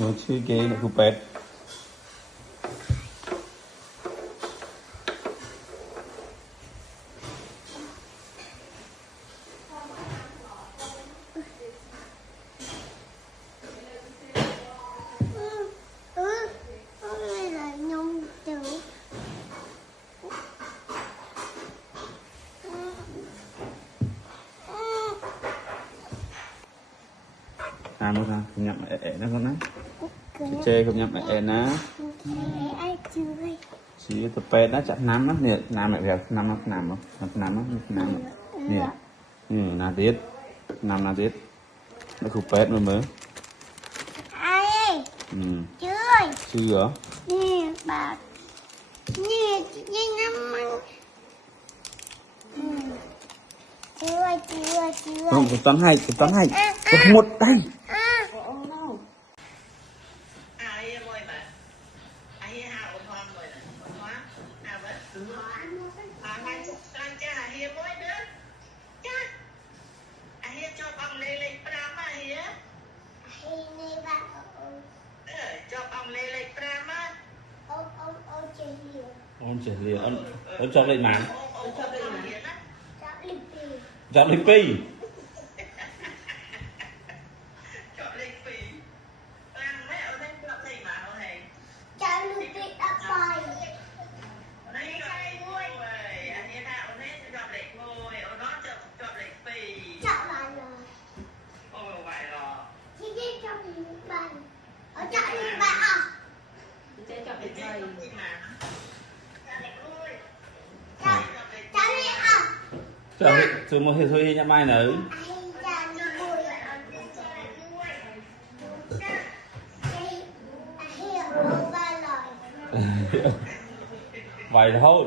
Nó chưa kê nó cứ pet. À nó ra không nhậm ẹ nó con á chê không nhậm ẹ ná chỉ tập pet nó chặt nắm á nè nằm lại việc nằm nằm nè nà tiết nằm nà tiết nó không pet mà mới chưa nè bà nè chị năm chưa không có toán hay có một đây ông chỉ lìa ông cho lên màn chọn lên pi rồi một hơi thôi nhà mai nữa vậy thôi